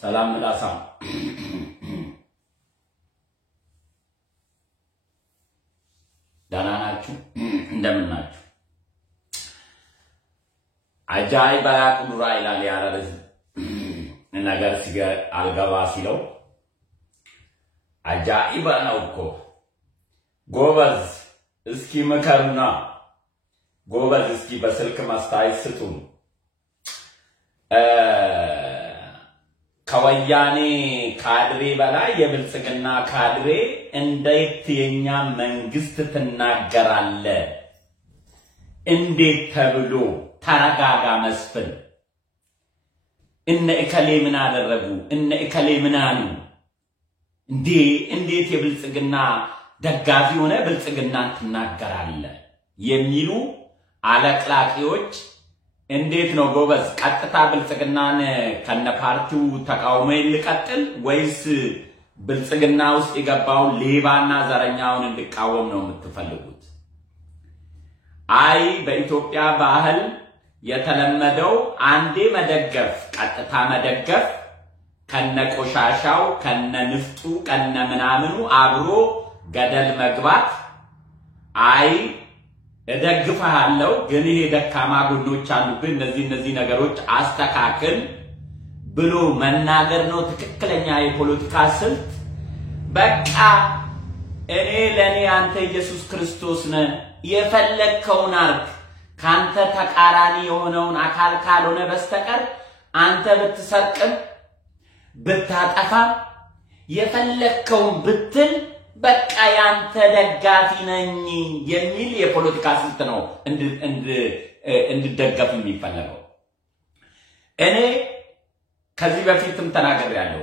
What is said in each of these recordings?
ሰላም ላሳም ዳናናችሁ እንደምናችሁ አጃይ ባያቁ ዱራ ይላል ያረዝ ነገር ሲገ አልገባ ሲለው አጃይ ባናው እኮ ጎበዝ እስኪ መከርና ጎበዝ እስኪ በስልክ ማስታይት ስጡን ከወያኔ ካድሬ በላይ የብልጽግና ካድሬ እንዴት የኛ መንግስት ተናገራለ እንዴት ተብሎ ተረጋጋ መስፍን እነ እከሌ ምን አደረጉ እነ እከሌ ምን አሉ እንዴት የብልጽግና ደጋፊ ሆነ ብልጽግናን ተናገራለ የሚሉ አለቅላቂዎች እንዴት ነው ጎበዝ ቀጥታ ብልጽግናን ከነፓርቲው ተቃውሞ ይልቀጥል ወይስ ብልጽግና ውስጥ የገባው ሌባና ዘረኛውን እንዲቃወም ነው የምትፈልጉት? አይ በኢትዮጵያ ባህል የተለመደው አንዴ መደገፍ ቀጥታ መደገፍ ከነቆሻሻው ከነንፍጡ ከነምናምኑ አብሮ ገደል መግባት አይ እደግፋለሁ ግን ይሄ ደካማ ጎኖች አሉብን እነዚህ ነገሮች አስተካክል ብሎ መናገር ነው ትክክለኛ የፖለቲካ ስልት። በቃ እኔ ለኔ አንተ ኢየሱስ ክርስቶስ ነህ የፈለከውን አርግ ካንተ ተቃራኒ የሆነውን አካል ካልሆነ በስተቀር አንተ ብትሰርቅም ብታጠፋ የፈለከውን ብትል በቃ ያንተ ደጋፊ ነኝ የሚል የፖለቲካ ስልት ነው እንድደገፍ የሚፈልገው። እኔ ከዚህ በፊትም ተናግሬያለሁ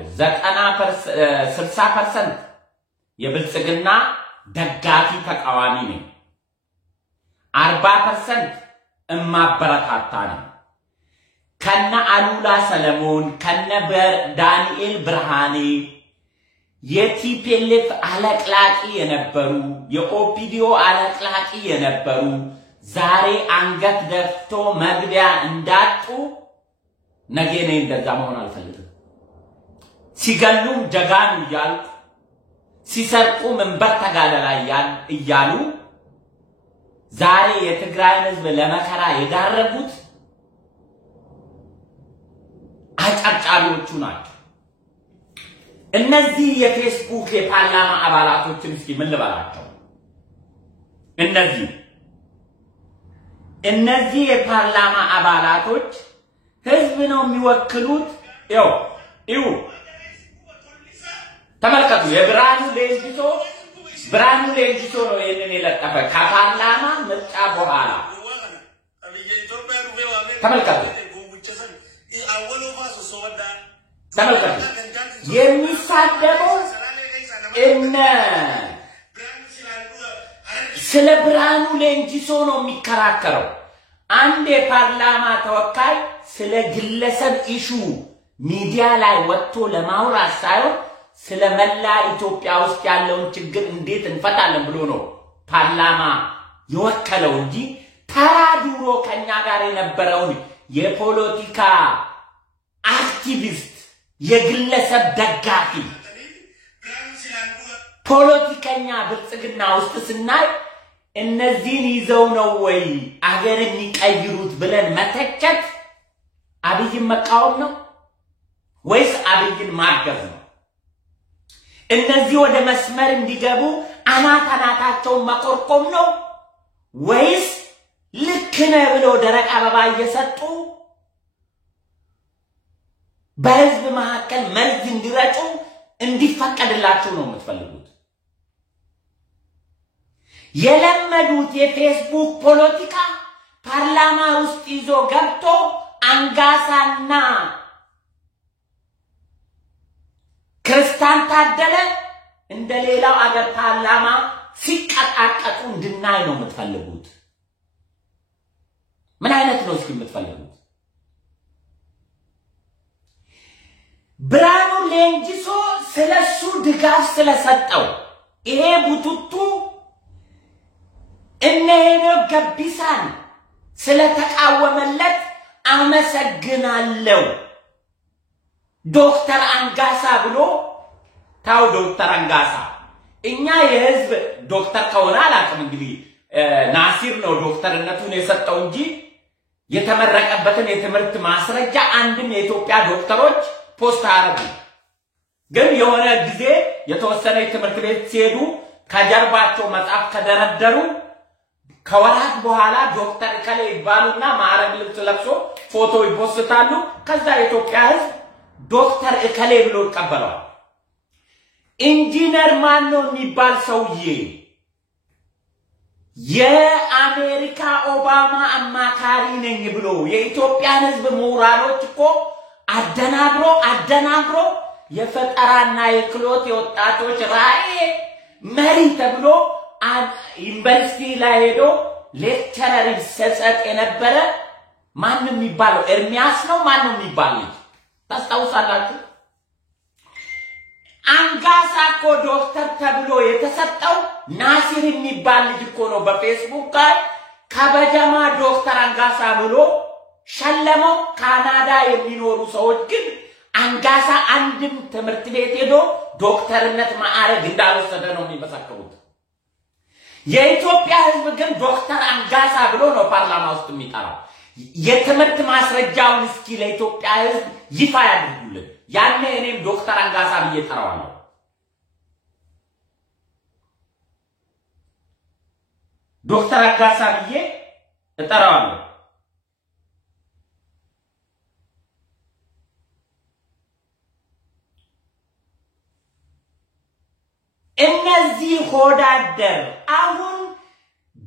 60% የብልጽግና ደጋፊ ተቃዋሚ ነኝ 40% እማበረታታ ነኝ ከነ አሉላ ሰለሞን ከነ ዳንኤል ብርሃኔ የቲፒኤልኤፍ አለቅላቂ የነበሩ የኦፒዲዮ አለቅላቂ የነበሩ ዛሬ አንገት ደፍቶ መግቢያ እንዳጡ ነገ ነኝ እንደዛ መሆን አልፈልግም። ሲገሉም ጀጋኑ ይያሉ ሲሰርቁ መንበር ተጋደላ ይያሉ ዛሬ የትግራይ ህዝብ ለመከራ የዳረጉት አጫጫሪዎቹ ናቸው። እነዚህ የፌስቡክ የፓርላማ አባላቶችን እስኪ ምን ልበላቸው? እነዚህ የፓርላማ አባላቶች ህዝብ ነው የሚወክሉት። ይው ተመልከቱ የብራኑ ሌንጂሶ ነው ይሄንን የለጠፈ ከፓርላማ ምርጫ በኋላ ተመልከቱ የሚሳደበው ስለ ብራኑ ሌንጂሶ ነው የሚከራከረው። አንድ የፓርላማ ተወካይ ስለ ግለሰብ ኢሹ ሚዲያ ላይ ወጥቶ ለማውራት ሳይሆን ስለ መላ ኢትዮጵያ ውስጥ ያለውን ችግር እንዴት እንፈታለን ብሎ ነው ፓርላማ የወከለው እንጂ ተራድሮ ከኛ ጋር የነበረውን የፖለቲካ አክቲቪስት የግለሰብ ደጋፊ ፖለቲከኛ ብልጽግና ውስጥ ስናይ እነዚህን ይዘው ነው ወይ አገር የሚቀይሩት ብለን መተቸት አብይን መቃወም ነው ወይስ አብይን ማገዝ ነው? እነዚህ ወደ መስመር እንዲገቡ አናታቸውን መቆርቆም ነው ወይስ ልክ ነህ ብሎ ደረቅ አበባ እየሰጡ በህዝብ መካከል መልስ እንዲረጩ እንዲፈቀድላችሁ ነው የምትፈልጉት? የለመዱት የፌስቡክ ፖለቲካ ፓርላማ ውስጥ ይዞ ገብቶ አንጋሳና ክርስቲያን ታደለ እንደሌላው አገር ፓርላማ ሲቀጣቀጡ እንድናይ ነው የምትፈልጉት? ምን አይነት ነው እስኪ የምትፈልጉት? ብራኑ ሌንጂሶ ስለሱ ድጋፍ ስለሰጠው ይሄ ቡቱቱ እነሄኖ ገቢሳን ስለተቃወመለት አመሰግናለሁ ዶክተር አንጋሳ ብሎ ታው ዶክተር አንጋሳ እኛ የህዝብ ዶክተር ከሆነ አላቅም እንግዲህ ናሲር ነው ዶክተርነቱን የሰጠው እንጂ የተመረቀበትን የትምህርት ማስረጃ አንድም የኢትዮጵያ ዶክተሮች ፖስት አረጉ ግን የሆነ ጊዜ የተወሰነ ትምህርት ቤት ሲሄዱ ከጀርባቸው መጽሐፍ ከደረደሩ ከወራት በኋላ ዶክተር ከለ ይባሉና ማዕረግ ልብስ ለብሶ ፎቶ ይፖስታሉ ከዛ የኢትዮጵያ ህዝብ ዶክተር ከለ ብሎ ይቀበላል ኢንጂነር ማን ነው የሚባል ሰውዬ የአሜሪካ ኦባማ አማካሪ ነኝ ብሎ የኢትዮጵያ ህዝብ ምሁራኖች እኮ አደናግሮ የፈጠራና የክሎት የወጣቶች ራዕይ መሪ ተብሎ ዩኒቨርሲቲ ላይ ሄዶ ሌክቸረር ሲሰጥ የነበረ ማንም የሚባለው ኤርሚያስ ነው ማንም የሚባል ታስታውሳላችሁ አንጋሳ እኮ ዶክተር ተብሎ የተሰጠው ናሲር የሚባል ልጅ እኮ ነው በፌስቡክ ላይ ከበጀማ ዶክተር አንጋሳ ብሎ ሸለመው ካናዳ የሚኖሩ ሰዎች ግን አንጋሳ አንድም ትምህርት ቤት ሄዶ ዶክተርነት ማዕረግ እንዳልወሰደ ነው የሚመሰክሩት የኢትዮጵያ ህዝብ ግን ዶክተር አንጋሳ ብሎ ነው ፓርላማ ውስጥ የሚጠራው የትምህርት ማስረጃውን እስኪ ለኢትዮጵያ ህዝብ ይፋ ያድርጉልን ያኔ እኔም ዶክተር አንጋሳ ብዬ ጠራዋለሁ ዶክተር አንጋሳ ብዬ እጠራዋለሁ እነዚህ ሆዳደር አሁን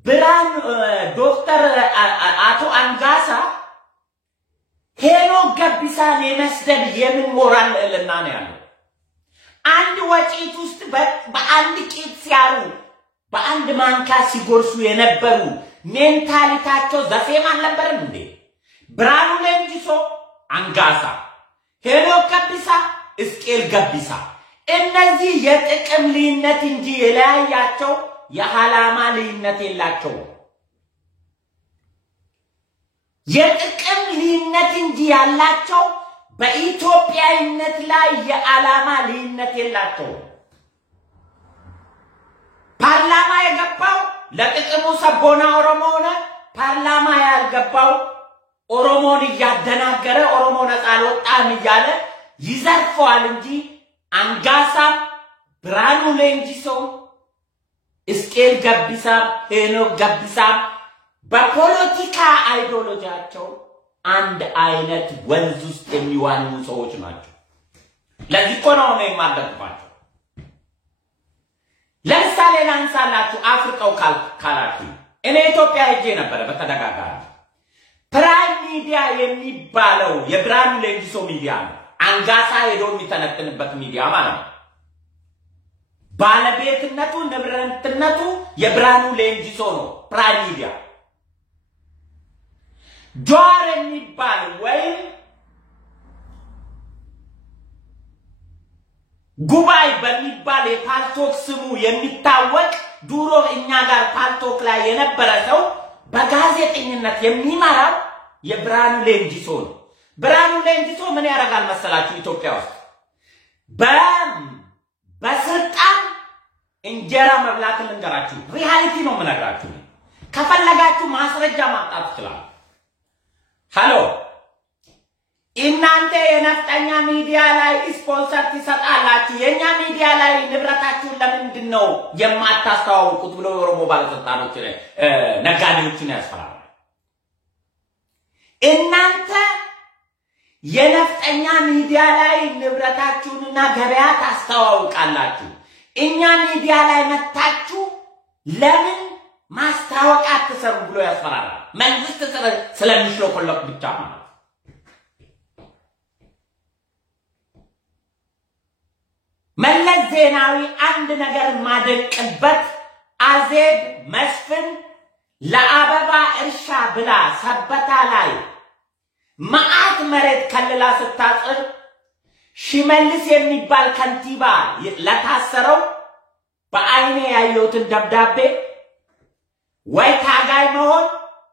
ብራን ዶክተር አቶ አንጋሳ ሄኖ ገቢሳን የመስደብ የምን ሞራል ለና ነው ያለው አንድ ወጪት ውስጥ በአንድ ቂጥ ሲያሩ በአንድ ማንካ ሲጎርሱ የነበሩ ሜንታሊታቸው ዘሴም አልነበረም እንዴ ብራኑ ለንጂሶ አንጋሳ ሄኖ ገቢሳ እስቄል ገቢሳ እነዚህ የጥቅም ልዩነት እንጂ የለያያቸው የዓላማ ልዩነት የላቸው የጥቅም ልዩነት እንጂ ያላቸው በኢትዮጵያዊነት ላይ የዓላማ ልዩነት የላቸው ፓርላማ የገባው ለጥቅሙ ሰቦና ኦሮሞ ሆነ ፓርላማ ያልገባው ኦሮሞን እያደናገረ ኦሮሞ ነፃ አልወጣም እያለ ይዘርፈዋል እንጂ አንጋሳ ብራኑ ለንጂሶ እስቄል ገቢሳ ሄኖክ ገቢሳ በፖለቲካ አይዲዮሎጂያቸው አንድ አይነት ወንዝ ውስጥ የሚዋኙ ሰዎች ናቸው ለዚህ እኮ ነው የማደርባቸው ለምሳሌ ላንሳላችሁ አፍሪካው ካላችሁ እኔ ኢትዮጵያ ሄጄ ነበር በተደጋጋሚ ፕራይም ሚዲያ የሚባለው የብራኑ ለንጂሶ ሚዲያ ነው አንጋሳ ሄዶ የሚተነትንበት ሚዲያ ማለት ነው ባለቤትነቱ ንብረትነቱ የብራኑ ለንጂሶ ነው ፕራይም ሚዲያ ጆር የሚባል ወይም ጉባኤ በሚባል የፓልቶክ ስሙ የሚታወቅ ዱሮ እኛ ጋር ፓልቶክ ላይ የነበረ ሰው በጋዜጠኝነት የሚመራው የብራኑ ለንጂሶ ነው ብራኑ ለንጂሶ ምን ያደርጋል መሰላችሁ ኢትዮጵያ ውስጥ በስልጣን እንጀራ መብላት ልንገራችሁ ሪያሊቲ ነው ምነግራችሁ ከፈለጋችሁ ማስረጃ ማምጣት ይችላል ሃሎ እናንተ የነፍጠኛ ሚዲያ ላይ ስፖንሰር ትሰጣላችሁ የኛ ሚዲያ ላይ ንብረታችሁን ለምንድን ነው የማታስተዋውቁት ብሎ የኦሮሞ ባለስልጣኖች ነጋዴዎችን ያስፈራራል እናንተ የነፍጠኛ ሚዲያ ላይ ንብረታችሁንና ገበያ ታስተዋውቃላችሁ እኛ ሚዲያ ላይ መታችሁ ለምን ማስታወቂያ አትሰሩ ብሎ ያስፈራራል መንግስት ስለሚሽሎኮሎክ ብቻ ማለት መለስ ዜናዊ አንድ ነገር ማደንቅበት አዜብ መስፍን ለአበባ እርሻ ብላ ሰበታ ላይ ማአት መሬት ከለላ ስታጽር ሽመልስ የሚባል ከንቲባ ለታሰረው በአይኔ ያየሁትን ደብዳቤ ወይ ታጋይ መሆን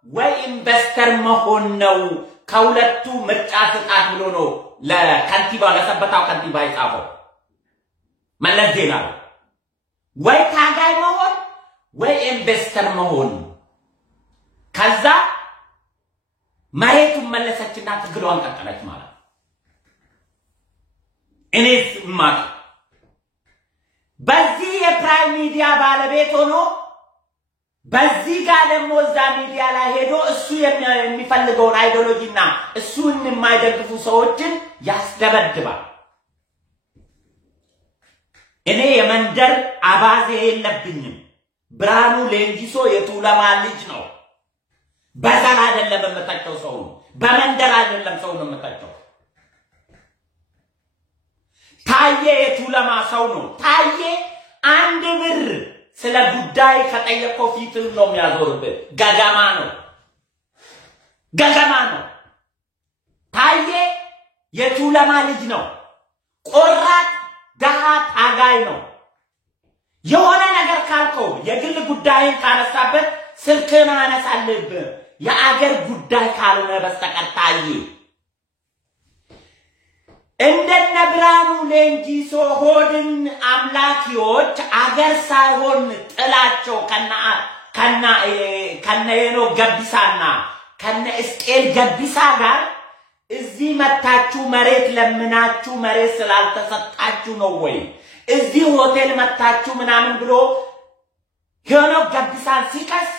ወይ ኢንቨስተር መሆን ነው ከሁለቱ ምርጫ ስጣት ብሎ ነው ለካንቲባ ለሰበታው ካንቲባ ይጻፈው መለስ ዜናዊ ወይ ታጋይ መሆን ወይ ኢንቨስተር መሆን ከዛ መሬቱን መለሰችና ትግሏን ቀጠለች ማለት እኔስ ማቅ በዚህ የፕራይም ሚዲያ ባለቤት ሆኖ በዚህ ጋር ደግሞ እዛ ሚዲያ ላይ ሄዶ እሱ የሚፈልገውን አይዲዮሎጂና እሱን የማይደግፉ ሰዎችን ያስደበድባል እኔ የመንደር አባዜ የለብኝም ብርሃኑ ሌንጂሶ የቱለማ ልጅ ነው በዛላ አይደለም የምታጨው ሰው በመንደር አይደለም ሰው ነው የምታጨው ታዬ የቱለማ ሰው ነው ታዬ አንድ ብር ስለ ጉዳይ ከጠየቀው ፊት ነው የሚያዞርበት ገገማ ነው ታዬ የቱለማ ልጅ ነው ቆራጥ ደሃ ታጋይ ነው የሆነ ነገር ካልከው የግል ጉዳይን ካነሳበት ስልክህን አነሳልህ የአገር ጉዳይ ካልሆነ በስተቀር ታዬ እንደነ ብርሃኑ ሌንጂሶ ሆድን አምላኪዎች አገር ሳይሆን ጥላቸው ከነ ሄኖክ ገቢሳና ከነ እስቄል ገቢሳ ጋር እዚህ መታችሁ መሬት ለምናችሁ መሬት ስላልተሰጣችሁ ነው ወይ እዚህ ሆቴል መታችሁ ምናምን ብሎ ሄኖክ ገቢሳን ሲከስ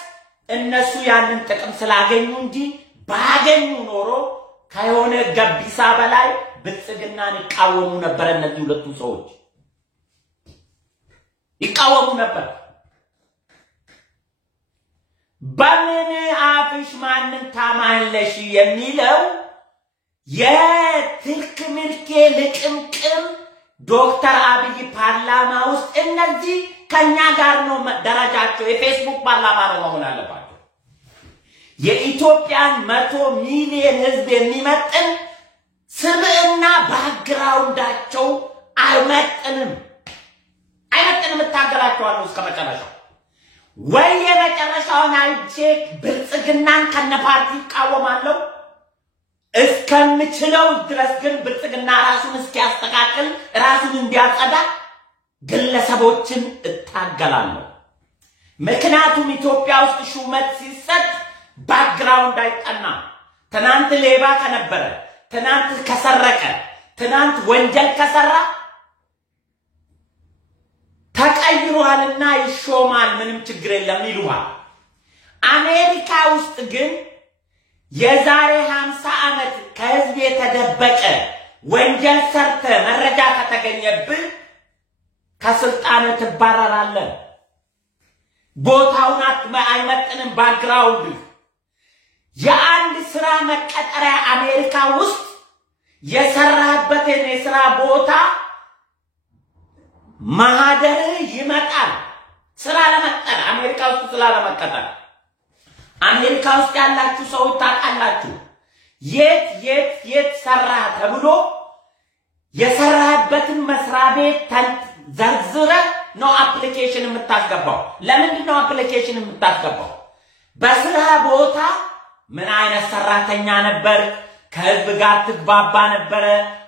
እነሱ ያንን ጥቅም ስላገኙ እንጂ ባገኙ ኖሮ ከሆነ ገቢሳ በላይ ብልጽግናን ይቃወሙ ነበር እነዚህ ሁለቱ ሰዎች ይቃወሙ ነበር በምን አፍሽ ማንን ታማለሽ የሚለው የትልክ ምልኬ ልቅምቅም ዶክተር አብይ ፓርላማ ውስጥ እነዚህ ከኛ ጋር ነው ደረጃቸው የፌስቡክ ፓርላማ ነው መሆን አለባቸው የኢትዮጵያን 100 ሚሊዮን ህዝብ የሚመጥን ስብዕና ባክግራውንዳቸው አይመጥንም ታገላቸዋለሁ እስከ መጨረሻው ወይ የመጨረሻውን አይቼ ብልጽግናን ከነፓርቲ ይቃወማለሁ እስከምችለው ድረስ ግን ብልጽግና ራሱን እስኪያስተካክል ራሱን እንዲያጸዳ ግለሰቦችን እታገላለሁ ምክንያቱም ኢትዮጵያ ውስጥ ሹመት ሲሰጥ ባክግራውንድ አይጠና ትናንት ሌባ ከነበረ ትናንት ከሰረቀ ትናንት ወንጀል ከሰራ ተቀይሯልና ይሾማል ምንም ችግር የለም ይሉሃል አሜሪካ ውስጥ ግን የዛሬ 50 ዓመት ከህዝብ የተደበቀ ወንጀል ሰርተ መረጃ ከተገኘብህ ከስልጣን ትባረራለህ ቦታውን አይመጥንም ባክግራውንድ የአንድ ስራ መቀጠሪያ አሜሪካ ውስጥ የሰራበትን የስራ ቦታ ማህደር ይመጣል ስራ ለመቀጠር አሜሪካ ውስጥ ስራ ለመቀጠር አሜሪካ ውስጥ ያላችሁ ሰው ታውቃላችሁ የት ሰራ ተብሎ የሰራበትን መስሪያ ቤት ዘርዝረ ነው አፕሊኬሽን የምታስገባው ለምንድን ነው አፕሊኬሽን የምታስገባው በስራ ቦታ ምን አይነት ሰራተኛ ነበር ከህዝብ ጋር ትግባባ ነበር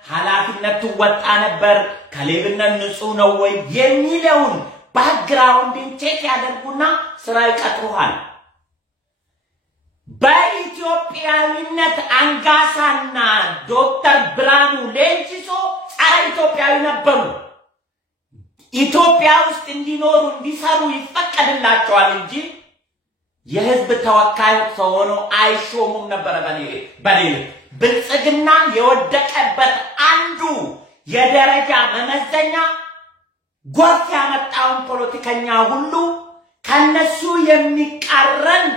ኃላፊነት ትወጣ ነበር ከሌብነት ንጹህ ነው ወይ የሚለውን ባክግራውንድን ቼክ ያደርጉና ስራ ይቀጥሩሃል በኢትዮጵያዊነት አንጋሳና ዶክተር ብርሃኑ ሌንጂሶ ጸረ ኢትዮጵያዊ ነበሩ ኢትዮጵያ ውስጥ እንዲኖሩ እንዲሰሩ ይፈቀድላቸዋል እንጂ የህዝብ ተወካዮች ሆኖ አይሾሙም ነበር በኔ ብልጽግና የወደቀበት አንዱ የደረጃ መመዘኛ ጎርፍ ያመጣውን ፖለቲከኛ ሁሉ ከነሱ የሚቃረን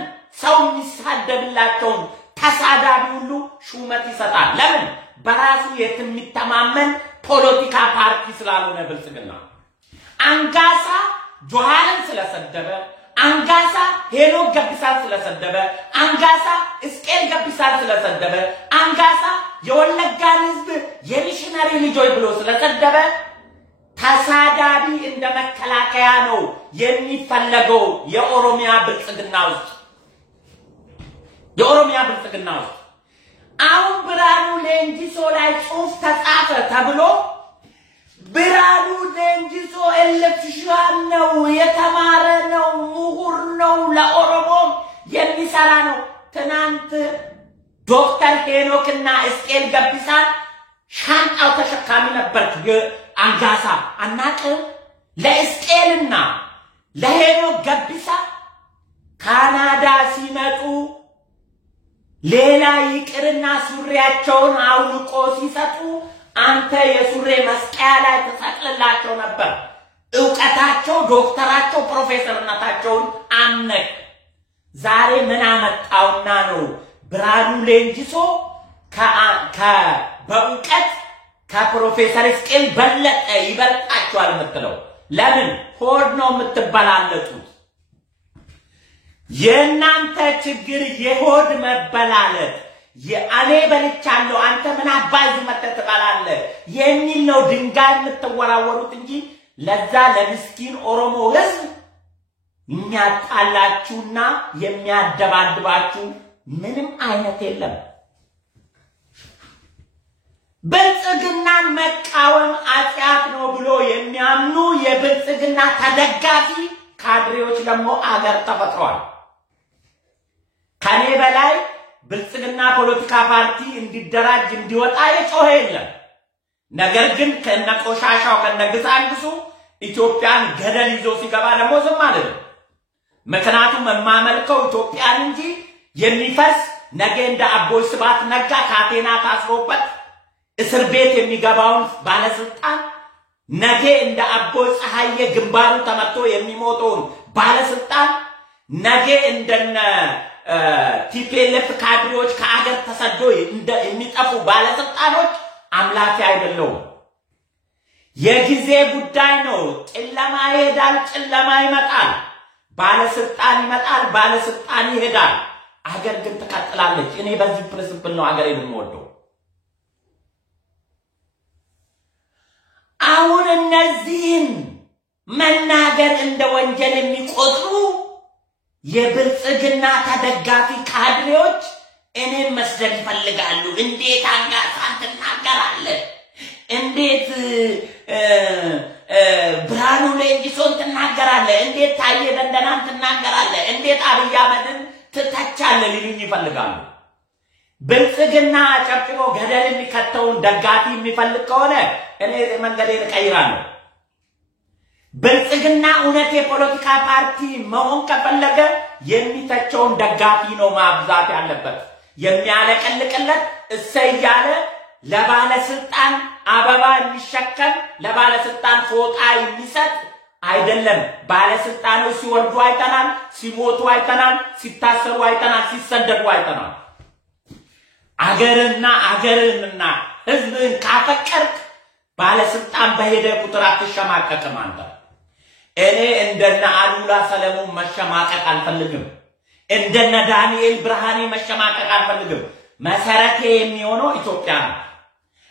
ሰው የሚሳደብላቸውን ተሳዳቢ ሁሉ ሹመት ይሰጣል ለምን በራሱ የሚተማመን ፖለቲካ ፓርቲ ስላልሆነ ብልጽግና አንጋሳ ጆሃርን ስለሰደበ አንጋሳ ሄኖክ ገቢሳን ስለሰደበ አንጋሳ እስቄል ገቢሳን ስለሰደበ አንጋሳ የወለጋን ህዝብ የሚሽነሪ ልጆች ብሎ ስለሰደበ ተሳዳቢ እንደ መከላከያ ነው የሚፈለገው የኦሮሚያ ብልጽግና ውስጥ አሁን ብርሃኑ ሌንጂሶ ላይ ጽሑፍ ተጻፈ ተብሎ ብርሃኑ ሌንጂሶ ኤሌክትሪሻን ነው፣ የተማረ ነው፣ ምሁር ነው፣ ለኦሮሞ የሚሰራ ነው። ትናንት ዶክተር ሄኖክና እስቄል ገቢሳ ሻንጣው ተሸካሚ ነበር። አንጋሳ አናቅም። ለእስቄልና ለሄኖክ ገቢሳ ካናዳ ሲመጡ ሌላ ይቅርና ሱሪያቸውን አውልቆ ሲሰጡ አንተ የሱሪ መስቀያ ላይ ተሰቅልላቸው ነበር። ዕውቀታቸው ዶክተራቸው ፕሮፌሰርነታቸውን አምነክ ዛሬ ምን አመጣውና ነው ብርሃኑ ሌንጂሶ በእውቀት ከፕሮፌሰር እስቄል በለጠ ይበልጣቸዋል የምትለው? ለምን ሆድ ነው የምትበላለጡት? የእናንተ ችግር የሆድ መበላለጥ የአኔ በልቻለሁ አንተ ምን አባዝ መተት ባላለ የሚል ነው ድንጋይ የምትወራወሩት እንጂ ለዛ ለምስኪን ኦሮሞ ህዝብ የሚያጣላችሁና የሚያደባድባችሁ ምንም አይነት የለም። ብልጽግናን መቃወም አጥያት ነው ብሎ የሚያምኑ የብልጽግና ተደጋፊ ካድሬዎች ደግሞ አገር ተፈጥሯል። ከኔ በላይ ብልጽግና ፖለቲካ ፓርቲ እንዲደራጅ እንዲወጣ የጮኸ የለም። ነገር ግን ከነቆሻሻው ከነግሳንግሱ ኢትዮጵያን ገደል ይዞ ሲገባ ደግሞ ዝም አይደለም። ምክንያቱም የማመልከው ኢትዮጵያን እንጂ የሚፈስ ነገ እንደ አቦይ ስብሐት ነጋ ካቴና ታስሮበት እስር ቤት የሚገባውን ባለስልጣን ነገ እንደ አቦይ ፀሐዬ ግንባሩ ተመቶ የሚሞተውን ባለስልጣን ነገ እንደነ ቲፒኤልኤፍ ካድሬዎች ከአገር ተሰዶ የሚጠፉ ባለስልጣኖች አምላክ አይደለም። የጊዜ ጉዳይ ነው። ጨለማ ይሄዳል፣ ጨለማ ይመጣል። ባለስልጣን ይመጣል፣ ባለስልጣን ይሄዳል። አገር ግን ትቀጥላለች። እኔ በዚህ ፕሪንሲፕል ነው አገሬን የምወደው። አሁን እነዚህን መናገር እንደ ወንጀል የሚቆጥሩ የብልጽግና ተደጋፊ ካድሬዎች እኔን መስደድ ይፈልጋሉ። እንዴት አንጋሳን ትናገራለህ? እንዴት ብርሃኑ ሌንጂሶን ትናገራለህ? እንዴት ታዬ ደንደናን ትናገራለህ? እንዴት አብይ አህመድን ትተቻለህ ሊሉኝ ይፈልጋሉ። ብልጽግና ጨብጭቦ ገደል የሚከተውን ደጋፊ የሚፈልግ ከሆነ እኔ መንገዴን እቀይራለሁ። ብልጽግና እውነት የፖለቲካ ፓርቲ መሆን ከፈለገ የሚተቸውን ደጋፊ ነው ማብዛት ያለበት። የሚያለቀልቅለት እሰያለ ለባለስልጣን አበባ የሚሸከም ለባለስልጣን ፎጣ የሚሰጥ አይደለም። ባለስልጣኖች ሲወርዱ አይተናል፣ ሲሞቱ አይተናል፣ ሲታሰሩ አይተናል፣ ሲሰደዱ አይተናል። አገርንና ህዝብን ካፈቀርክ ባለስልጣን በሄደ ቁጥር አትሸማቀቅም አንተ። እኔ እንደነ አሉላ ሰለሞን መሸማቀቅ አልፈልግም። እንደነ ዳንኤል ብርሃኔ መሸማቀቅ አልፈልግም። መሰረቴ የሚሆነው ኢትዮጵያ ነው፣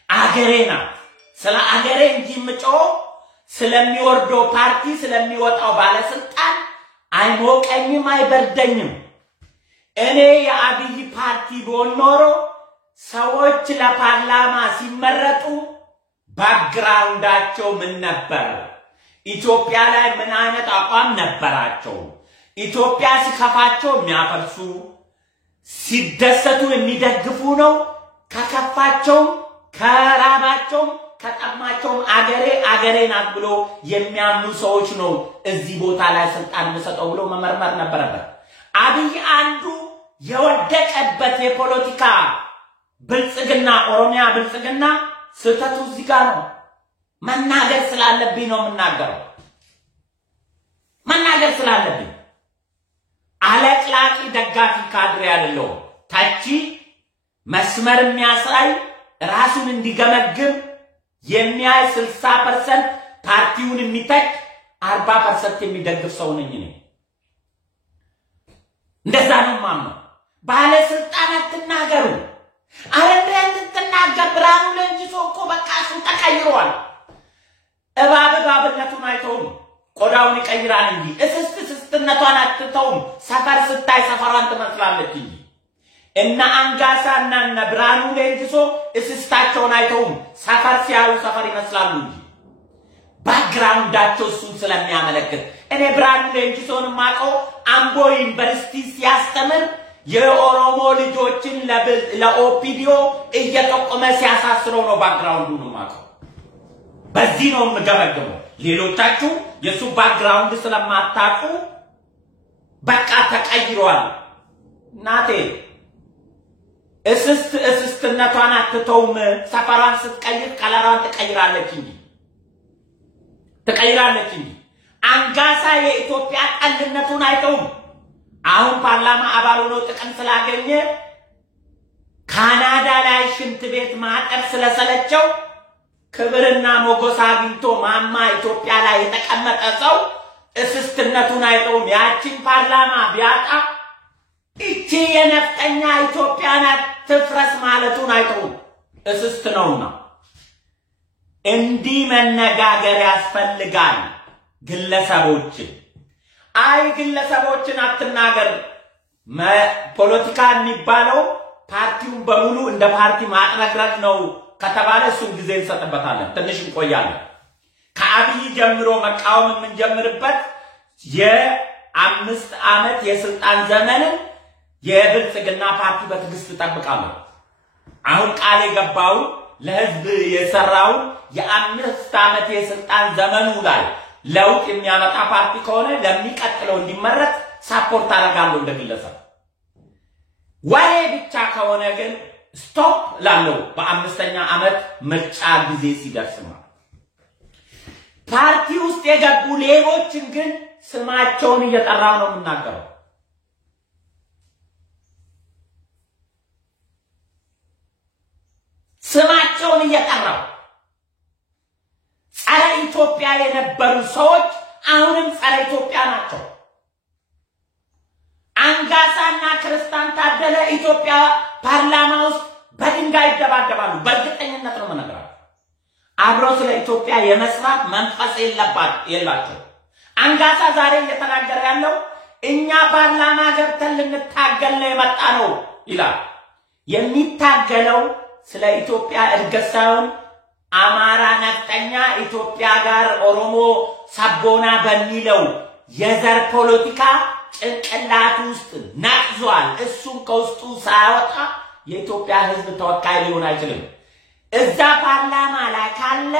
አገሬ ናት። ስለ አገሬ እንጂ የምጮኸው ስለሚወርደው ፓርቲ ስለሚወጣው ባለስልጣን አይሞቀኝም፣ አይበርደኝም። እኔ የአብይ ፓርቲ ብሆን ኖሮ ሰዎች ለፓርላማ ሲመረጡ ባክግራውንዳቸው ምን ነበር? ኢትዮጵያ ላይ ምን አይነት አቋም ነበራቸው? ኢትዮጵያ ሲከፋቸው የሚያፈርሱ ሲደሰቱ የሚደግፉ ነው? ከከፋቸው ከራባቸው ከጠማቸው አገሬ ናት ብሎ የሚያምኑ ሰዎች ነው እዚህ ቦታ ላይ ስልጣን መስጠው ብሎ መመርመር ነበረበት። አብይ አንዱ የወደቀበት የፖለቲካ ብልጽግና ኦሮሚያ ብልጽግና ስህተቱ እዚህ ጋር ነው። መናገር ስላለብኝ ነው የምናገረው። መናገር ስላለብኝ አለቅላቂ ደጋፊ ካድሬ አይደለው። ታቺ መስመር የሚያሳይ ራሱን እንዲገመግም የሚያይ 60% ፓርቲውን የሚተች 40% የሚደግፍ ሰው ነኝ እኔ። እንደዛ ነው ማምነው። ባለስልጣናት ትናገሩ አረንደን ትናገር ብርሃኑ ሌንጂሶ እኮ በቃ እሱ ተቀይሯል። እባብነቱን አይተውም፣ ቆዳውን ይቀይራል እንጂ እስስትነቷን አትተውም። ሰፈር ስታይ ሰፈሯን ትመስላለች እንጂ እና አንጋሳና እና ብርሃኑ ሌንጅሶ እስስታቸውን አይተውም ሰፈር ሲያዩ ሰፈር ይመስላሉ እንጂ ባክግራውንዳቸው እሱን ስለሚያመለክት እኔ ብርሃኑ ሌንጅሶን ማቀው አምቦ ዩኒቨርሲቲ ሲያስተምር የኦሮሞ ልጆችን ለኦፒዲዮ እየጠቆመ ሲያሳስረው ነው ባክግራውንዱን ማቀው በዚህ ነው የምገመገመው ሌሎቻችሁ የሱ ባክግራውንድ ስለማታቁ በቃ ተቀይሯል ናቴ እስስትነቷን አትተውም ሰፈራን ስትቀይር ከለራን ትቀይራለች እንጂ አንጋሳ የኢትዮጵያ ቀልድነቱን አይተውም አሁን ፓርላማ አባል ሆኖ ጥቅም ስላገኘ ካናዳ ላይ ሽንት ቤት ማጠር ስለሰለቸው ክብርና ሞገስ አግኝቶ ማማ ኢትዮጵያ ላይ የተቀመጠ ሰው እስስትነቱን አይተውም ያቺን ፓርላማ ቢያጣ እቺ የነፍጠኛ ኢትዮጵያና ትፍረስ ማለቱን አይተውም እስስት ነውና እንዲ መነጋገር ያስፈልጋል ግለሰቦችን አትናገር ፖለቲካ የሚባለው ፓርቲውን በሙሉ እንደ ፓርቲ ማጥረግረግ ነው ከተባለ እሱን ጊዜ እንሰጥበታለን ትንሽ እንቆያለን ከአብይ ጀምሮ መቃወም የምንጀምርበት የ5 ዓመት የስልጣን ዘመንን የብልጽግና ፓርቲ በትግስት ተጠብቃለሁ አሁን ቃል የገባው ለህዝብ የሰራው የ5 ዓመት የስልጣን ዘመኑ ላይ ለውጥ የሚያመጣ ፓርቲ ከሆነ ለሚቀጥለው እንዲመረጥ ሳፖርት አደርጋለሁ እንደግለሰብ ወይ ብቻ ከሆነ ግን ስቶፕ ላለው በ5ኛ ዓመት ምርጫ ጊዜ ሲደርስ ነው ፓርቲ ውስጥ የገቡ ሌቦችን ግን ስማቸውን እየጠራው ነው የምናገረው ስማቸውን እየጠራው ጸረ ኢትዮጵያ የነበሩ ሰዎች አሁንም ጸረ ኢትዮጵያ ናቸው አንጋሳና ክርስቲያን ታደለ ኢትዮጵያ ፓርላማ ውስጥ በድንጋይ ይደባደባሉ በእርግጠኝነት ነው የምነግራቸው አብሮ ስለ ኢትዮጵያ የመስራት መንፈስ የላቸው አንጋሳ ዛሬ እየተናገረ ያለው እኛ ፓርላማ ገብተን ልንታገል ነው የመጣ ነው ይላል የሚታገለው ስለ ኢትዮጵያ እድገት ሳይሆን አማራ ነፍጠኛ ኢትዮጵያ ጋር ኦሮሞ ሳቦና በሚለው የዘር ፖለቲካ ጭንቅላት ውስጥ ናቅዟል እሱን ከውስጡ ሳያወጣ የኢትዮጵያ ህዝብ ተወካይ ሊሆን አይችልም እዛ ፓርላማ ላይ ካለ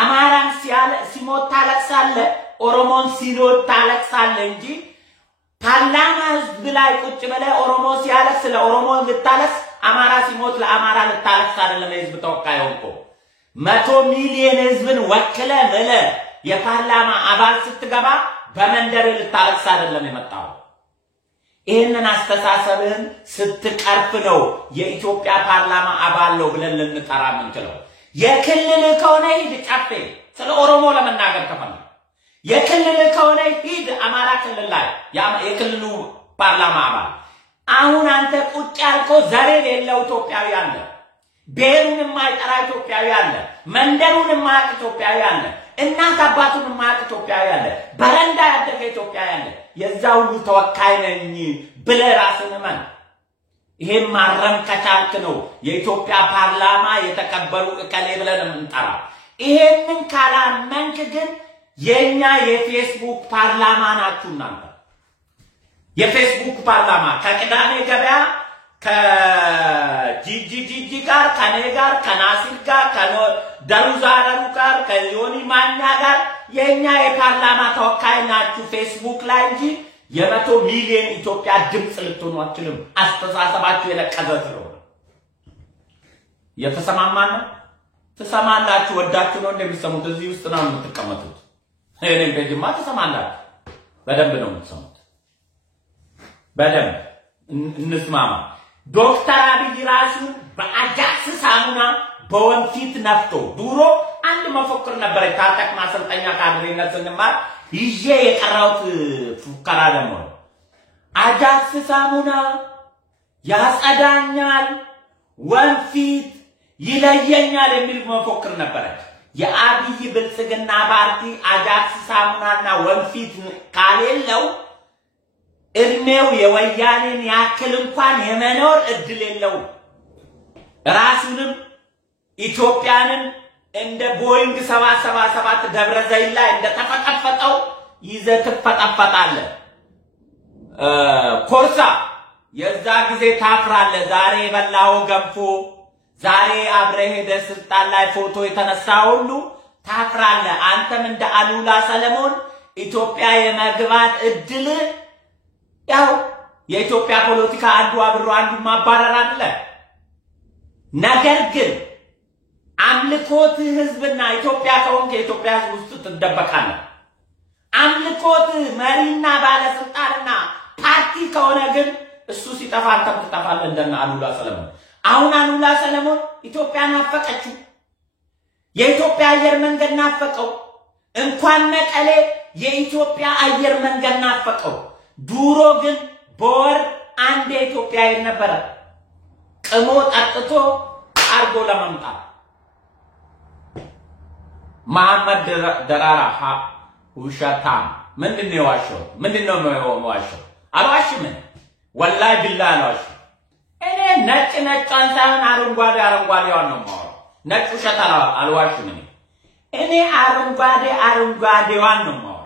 አማራን ሲሞት ታለቅሳለ ኦሮሞን ሲሞት ታለቅሳለ እንጂ ፓርላማ ህዝብ ላይ ቁጭ ብለ ኦሮሞ ሲያለቅስ ስለ ኦሮሞ ልታለቅስ አማራ ሲሞት ለአማራ ልታለቅስ አይደለም ህዝብ ተወካይ ሆንኮ 100 ሚሊዮን ህዝብን ወክለ ምለ የፓርላማ አባል ስትገባ በመንደር ልታለቅስ አይደለም የመጣው ይሄንን አስተሳሰብን ስትቀርፍ ነው የኢትዮጵያ ፓርላማ አባል ነው ብለን ልንጠራ የምንችለው የክልል ከሆነ ሂድ ጫፌ ስለ ኦሮሞ ለመናገር ከፈለክ የክልል ከሆነ ሂድ አማራ ክልል ላይ የክልሉ ፓርላማ አባል አሁን አንተ ቁጭ ያልከው ዘር የሌለው ኢትዮጵያዊ አለ ብሔሩን የማይጠራ ኢትዮጵያዊ አለ መንደሩን የማያውቅ ኢትዮጵያዊ አለ እናት አባቱን የማያውቅ ኢትዮጵያዊ አለ በረንዳ ያደገ ኢትዮጵያዊ አለ የዛ ሁሉ ተወካይ ነኝ ብለህ ራስህን ማን ይሄን ማረም ከቻልክ ነው የኢትዮጵያ ፓርላማ የተከበሩ እከሌ ብለን እንጠራ ይሄንን ካላመንክ ግን የኛ የፌስቡክ ፓርላማ ናችሁ እናንተ የፌስቡክ ፓርላማ ከቅዳሜ ገበያ ከጂጂ ጋር ከኔ ጋር ከናሲር ጋር ከደሩዛራሩ ጋር ከዮኒ ማኛ ጋር የኛ የፓርላማ ተወካይ ናችሁ ፌስቡክ ላይ እንጂ የ100 ሚሊዮን ኢትዮጵያ ድምጽ ልትሆኑ አትችሉም አስተሳሰባችሁ የለቀዘ ስለሆነ የተሰማማና ተሰማላችሁ ወዳችሁ ነው እንደሚሰሙት እዚህ ውስጥ ነው የምትቀመጡት እኔ በጅማ ተሰማላችሁ በደንብ ነው የምትሰሙት በደንብ እንስማማ ዶክተር አብይ ራሱ በአጃክስ ሳሙና በወንፊት ነፍቶ ዱሮ አንድ መፈክር ነበር ታጠቅ ማሰልጠኛ ካድሬነት ስንማር ይዤ የቀራውት ፉከራ ደግሞ አጃክስ ሳሙና ያጸዳኛል ወንፊት ይለየኛል የሚል መፈክር ነበር የአብይ ብልጽግና ፓርቲ አጃክስ ሳሙናና ወንፊት ካሌለው እድሜው የወያኔን ያክል እንኳን የመኖር እድል የለው ራሱንም ኢትዮጵያንን እንደ ቦይንግ 777 ደብረ ዘይት ላይ እንደ ተፈቀፈጠው ይዘት ተፈጣጣለ ኮርሳ የዛ ጊዜ ታፍራለ ዛሬ በላው ገንፎ ዛሬ አብረህ ሄደ ስልጣን ላይ ፎቶ የተነሳ ሁሉ ታፍራለ አንተም እንደ አሉላ ሰለሞን ኢትዮጵያ የመግባት እድል ያው የኢትዮጵያ ፖለቲካ አንዱ አብሮ አንዱ ማባረር አለ ነገር ግን አምልኮት ህዝብና ኢትዮጵያ ከሆንክ የኢትዮጵያ ህዝብ ውስጥ ትደበቃለ አምልኮት መሪና ባለስልጣንና ፓርቲ ከሆነ ግን እሱ ሲጠፋ አንተም ትጠፋለህ እንደና አሉላ ሰለሞን አሁን አሉላ ሰለሞን ኢትዮጵያ ናፈቀችው የኢትዮጵያ አየር መንገድ ናፈቀው እንኳን መቀሌ የኢትዮጵያ አየር መንገድ ናፈቀው ዱሮ ግን በወር አንድ የኢትዮጵያ አየር ነበር ቅሞ ጠጥቶ አርጎ ለማምጣት መሐመድ ደራራ ውሸታም ምንድነው ዋሸው ምንድነው ዋሸው አልዋሽም ወላሂ ቢላህ አልዋሽም እኔ ነጭ ሳይሆን አረንጓዴዋን ነው የማወራው ነጭ ውሸት አልዋሽም እኔ አረንጓዴዋን ነው የማወራው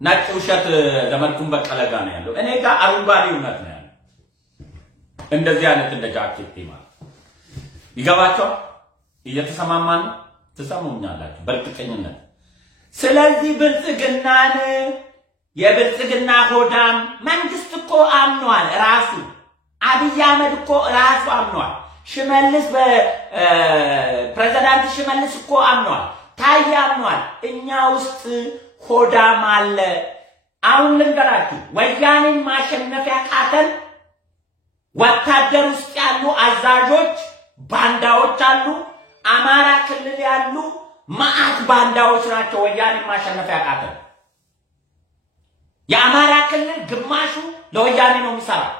ነጭ ውሸት ዘመድኩን በቀለ ጋር ነው ያለው እኔ ጋር አረንጓዴ እውነት ነው ያለው እንደዚህ አይነት እንደ ጃኬት ማለት ይገባቸዋል እየተሰማማን ተሰሙኛላችሁ በርግጠኝነት ስለዚህ ብልጽግናን የብልጽግና ሆዳም መንግስት እኮ አምኗል ራሱ አብይ አህመድ እኮ ራሱ አምኗል ሽመልስ በፕሬዝዳንት ሽመልስ እኮ አምኗል ታዬ አምኗል እኛ ውስጥ ሆዳም አለ አሁን ልንገራችሁ ወያኔን ማሸነፍ ያቃተን ወታደር ውስጥ ያሉ አዛዦች ባንዳዎች አሉ አማራ ክልል ያሉ ማአት ባንዳዎች ናቸው ወያኔን ማሸነፍ ያቃተን የአማራ ክልል ግማሹ ለወያኔ ነው የሚሰራው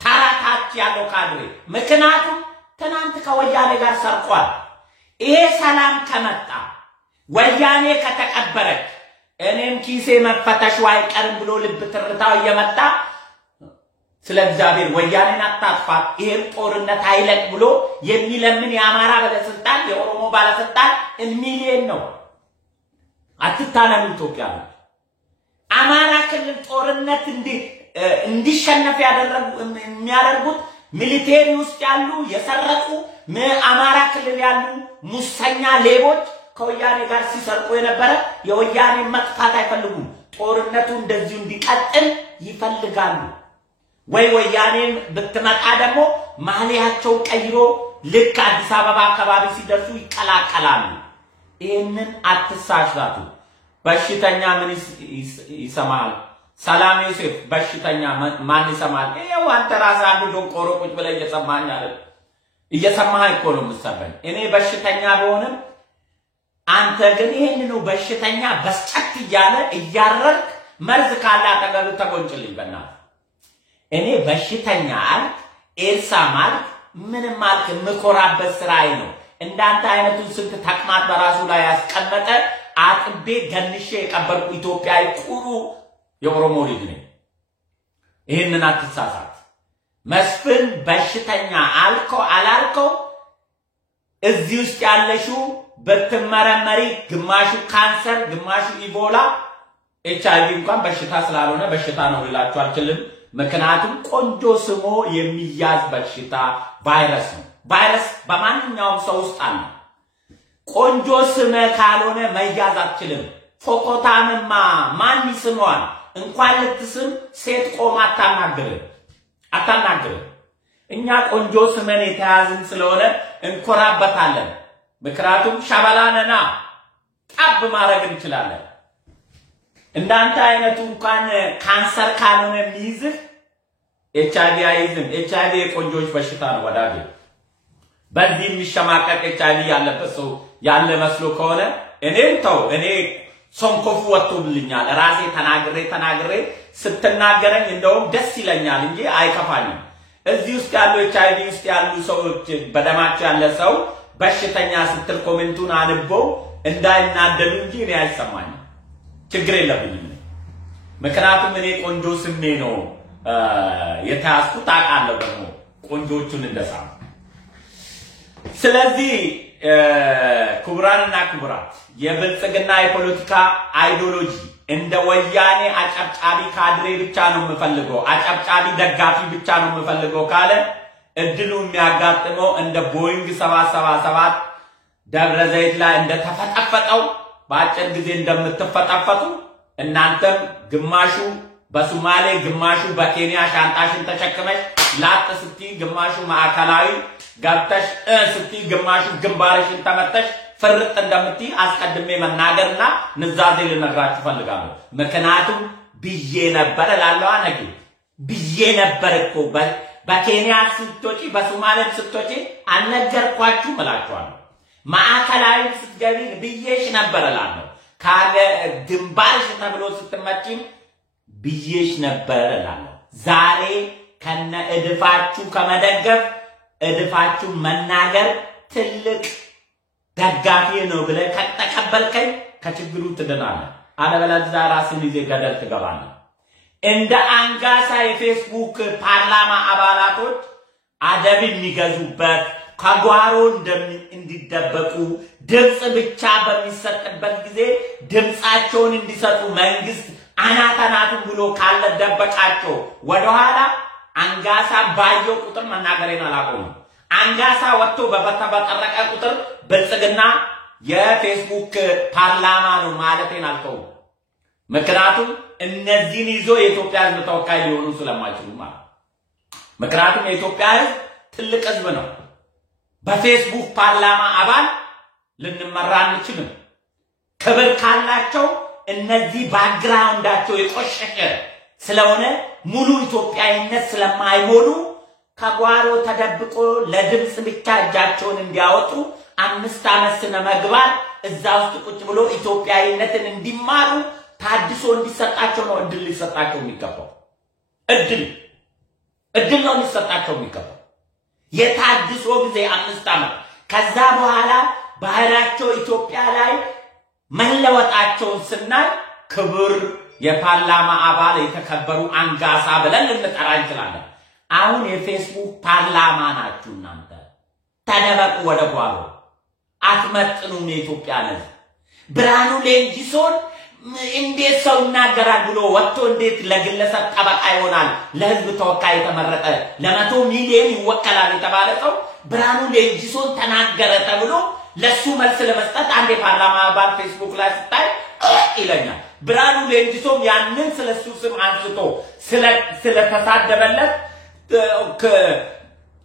ታራታች ያለው ካድሬ ምክንያቱም ትናንት ከወያኔ ጋር ሰርቋል ይሄ ሰላም ከመጣ ወያኔ ከተቀበረች እኔም ኪሴ መፈተሽ አይቀርም ብሎ ልብ ትርታው እየመጣ ስለ እግዚአብሔር ወያኔን አታጥፋት ይሄን ጦርነት አይለቅ ብሎ የሚለምን የአማራ ባለስልጣን የኦሮሞ ባለስልጣን ሚሊዮን ነው አትታነኑ ኢትዮጵያ አማራ ክልል ጦርነት እንዲሸነፍ የሚያደርጉት ሚሊቴሪ ውስጥ ያሉ የሰረቁ አማራ ክልል ያሉ ሙሰኛ ሌቦች ከወያኔ ጋር ሲሰርቁ የነበረ የወያኔ መጥፋት አይፈልጉም ጦርነቱ እንደዚሁ እንዲቀጥል ይፈልጋሉ ወይ ወያኔን ብትመጣ ደግሞ ማሊያቸው ቀይሮ ልክ አዲስ አበባ አካባቢ ሲደርሱ ይቀላቀላሉ ይሄንን አትሳሳቱ በሽተኛ ምን ይሰማል ሰላም ዮሴፍ በሽተኛ ማን ይሰማል ይሄው አንተ ራስህ አንዱ ዶንቆሮ ቁጭ ብለህ እየሰማኝ አይደል እየሰማህ እኮ ነው የምትሰማኝ እኔ በሽተኛ በሆነም አንተ ግን ይሄንን በሽተኛ በስጨት እያለ እያረርክ መርዝ ካለ አጠገብ ተቆንጭልኝ በእናትህ እኔ በሽተኛ አልክ ኤልሳ ማለት ምንም ማለት ምኮራበት ስራዬ ነው እንዳንተ አይነቱን ስንት ተቅማጥ በራሱ ላይ ያስቀመጠ አጥቤ ገንሼ የቀበርኩ ኢትዮጵያዊ ቁሩ የኦሮሞ ልጅ ነኝ ይሄንን አትሳሳት መስፍን በሽተኛ አልከው አላልከው እዚህ ውስጥ ያለሽው በተመረመሪ ግማሹ ካንሰር ግማሹ ኢቦላ ኤችአይቪ እንኳን በሽታ ስላልሆነ በሽታ ነው ልላችሁ አልችልም ምክንያቱም ቆንጆ ስሞ የሚያዝ በሽታ ቫይረስ ነው ቫይረስ በማንኛውም ሰው ውስጥ አለ ቆንጆ ስመ ካልሆነ መያዝ አትችልም ፎቆታምማ ማን ይስመዋል እንኳን ልትስም ሴት ቆማ አታናግር እኛ ቆንጆ ስመን የተያዝን ስለሆነ እንኮራበታለን ምክንያቱም ሻባላነና ጣብ ማድረግ እንችላለን እንዳንተ አይነቱ እንኳን ካንሰር ካልሆነ የሚይዝህ ኤችአይቪ አይዝም ኤችአይቪ ቆንጆች በሽታ ነው ወዳጅ በዚህ የሚሸማቀቅ ኤችአይቪ ያለበት ሰው ያለ መስሎ ከሆነ እኔ ሶንኮፉ ወጥቶብልኛል ራሴ ተናግሬ ስትናገረኝ እንደውም ደስ ይለኛል እንጂ አይከፋኝም እዚህ ውስጥ ያሉ ኤችአይቪ ውስጥ ያሉ ሰዎች በደማቸው ያለ ሰው በሽተኛ ስትል ኮሜንቱን አንቦ እንዳይናደዱ እንጂ እኔ አይሰማኝም ችግር የለብኝም ምክንያቱም እኔ ቆንጆ ስሜ ነው የተያዝኩት አውቃለሁ ደግሞ ቆንጆቹን እንደሳም ስለዚህ ክቡራንና ክቡራት የብልጽግና የፖለቲካ አይዲዮሎጂ እንደ ወያኔ አጨብጫቢ ካድሬ ብቻ ነው የምፈልገው አጨብጫቢ ደጋፊ ብቻ ነው የምፈልገው ካለ እድሉ የሚያጋጥመው እንደ ቦይንግ 777 ደብረ ዘይት ላይ እንደተፈጠፈጠው በአጭር ጊዜ እንደምትፈጠፈጡ እናንተም ግማሹ በሶማሌ ግማሹ በኬንያ ሻንጣሽን ተሸክመሽ ላጥ ስቲ ግማሹ ማዕከላዊ ገብተሽ ስቲ ግማሹ ግንባርሽን ተመተሽ ፍርጥ እንደምትይ አስቀድሜ መናገርና ንዛዜ ልነግራችሁ ፈልጋለሁ ምክንያቱም ብዬ ነበር ላለው አነጊ ብዬ ነበር እኮ በኬንያ ስትወጪ በሶማሌ ስትወጪ አልነገርኳችሁ እላችኋለሁ ማዕከላዊ ስትገቢ ብዬሽ ነበር እላለሁ ካለ ግንባርሽ ተብሎ ስትመጪም ብዬሽ ነበር እላለሁ ዛሬ ከነ እድፋችሁ ከመደገፍ እድፋችሁ መናገር ትልቅ ደጋፊ ነው ብለ ከተቀበልከኝ ከችግሩ ትድናለህ አለበለዚያ ራስን ይዘህ ገደል ትገባለህ እንደ አንጋሳ የፌስቡክ ፓርላማ አባላቶች አደብ የሚገዙበት ከጓሮ እንዲደበቁ ድምጽ ብቻ በሚሰጥበት ጊዜ ድምጻቸውን እንዲሰጡ መንግስት አናታናቱን ብሎ ካለ ደበቃቸው ወደኋላ አንጋሳ ባየው ቁጥር መናገሬን አላቆምም አንጋሳ ወጥቶ በተበጠረቀ ቁጥር ብልጽግና የፌስቡክ ፓርላማ ነው ማለቴን አልተውም ምክንያቱም እነዚህን ይዞ የኢትዮጵያ ህዝብ ተወካይ ሊሆኑ ስለማይችሉ ማለት ምክንያቱም የኢትዮጵያ ህዝብ ትልቅ ህዝብ ነው በፌስቡክ ፓርላማ አባል ልንመራ አንችልም ክብር ካላቸው እነዚህ ባክግራውንዳቸው የቆሸሸ ስለሆነ ሙሉ ኢትዮጵያዊነት ስለማይሞሉ ከጓሮ ተደብቆ ለድምጽ ብቻ እጃቸውን እንዲያወጡ 5 ዓመት ስነመግባር እዛ ውስጥ ቁጭ ብሎ ኢትዮጵያዊነትን እንዲማሩ ታድሶ እንዲሰጣቸው ነው እድል ሊሰጣቸው የሚገባው እድል ነው ሊሰጣቸው የሚገባው የታድሶ ጊዜ 5 ዓመት ከዛ በኋላ ባህላቸው ኢትዮጵያ ላይ መለወጣቸውን ስናይ ክብር የፓርላማ አባል የተከበሩ አንጋሳ ብለን ልንጠራ እንችላለን አሁን የፌስቡክ ፓርላማ ናችሁ እናንተ ተደበቁ ወደ ጓሮ አትመጥኑም የኢትዮጵያ ህዝብ ብርሃኑ ሌንጂሶን እንዴት ሰው ይናገራል ብሎ ወጥቶ እንዴት ለግለሰብ ጠበቃ ይሆናል ለህዝብ ተወካይ የተመረጠ ለ100 ሚሊዮን ይወከላል የተባለ ሰው ብርሃኑ ሌንጂሶን ተናገረ ተብሎ ለሱ መልስ ለመስጠት አንድ የፓርላማ አባል ፌስቡክ ላይ ስታይ ይለኛል ብርሃኑ ሌንጂሶን ያንን ስለሱ ስም አንስቶ ስለተሳደበለት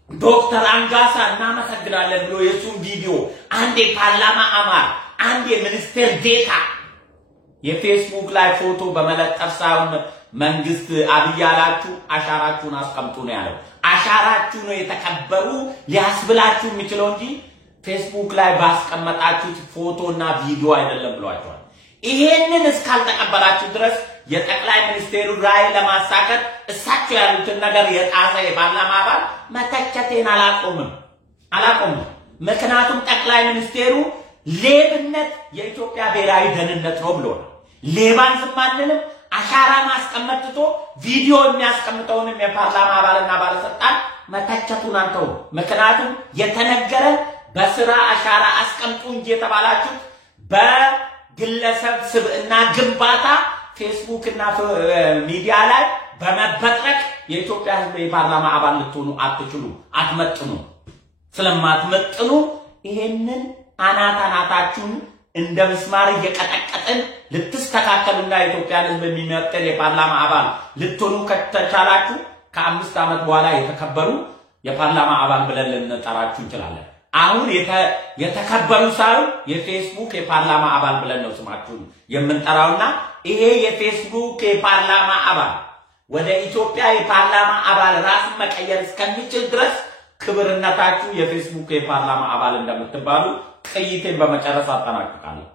ዶክተር አንጋሳ እናመሰግናለን ብሎ የሱን ቪዲዮ አንድ የፓርላማ አባል አንድ የሚኒስቴር ዴታ የፌስቡክ ላይ ፎቶ በመለጠፍ ሳይሆን መንግስት አብያላችሁ አሻራችሁን አስቀምጡ ነው ያለው አሻራችሁ ነው የተከበሩ ሊያስብላችሁ የሚችለው እንጂ ፌስቡክ ላይ ባስቀመጣችሁት ፎቶና ቪዲዮ አይደለም ብሏቸዋል ይሄንን እስካልተቀበላችሁ ድረስ የጠቅላይ ሚኒስቴሩ ራዕይ ለማሳካት እሳቸው ያሉትን ነገር የጣሰ የፓርላማ አባል መተቸቴን አላቆምም ምክንያቱም ጠቅላይ ሚኒስቴሩ ሌብነት የኢትዮጵያ ብሔራዊ ደህንነት ነው ብሎ ሌባን ዝማንንም አሻራ ማስቀመጥቶ ቪዲዮ የሚያስቀምጠውንም የፓርላማ አባልና ባለስልጣን መተቸቱን አንተው ምክንያቱም የተነገረ በስራ አሻራ አስቀምጡ እንጂ የተባላችሁ በግለሰብ ስብዕና ግንባታ ፌስቡክ እና ሚዲያ ላይ በመበጥረቅ የኢትዮጵያ ህዝብ የፓርላማ አባል ልትሆኑ አትችሉ አትመጥኑ ስለማትመጥኑ ይሄንን አናታናታችሁን እንደ ምስማር እየቀጠቀጠን ልትስተካከሉና የኢትዮጵያ ህዝብ የሚመጥን የፓርላማ አባል ልትሆኑ ከተቻላችሁ ከ5 ዓመት በኋላ የተከበሩ የፓርላማ አባል ብለን ልንጠራችሁ እንችላለን አሁን የተከበሩ ሳይሆን የፌስቡክ የፓርላማ አባል ብለን ነው ስማችሁን የምንጠራውና ይሄ የፌስቡክ የፓርላማ አባል ወደ ኢትዮጵያ የፓርላማ አባል ራስ መቀየር እስከሚችል ድረስ ክብርነታችሁ የፌስቡክ የፓርላማ አባል እንደምትባሉ ቅይቴን በመጨረስ አጠናቅቃለሁ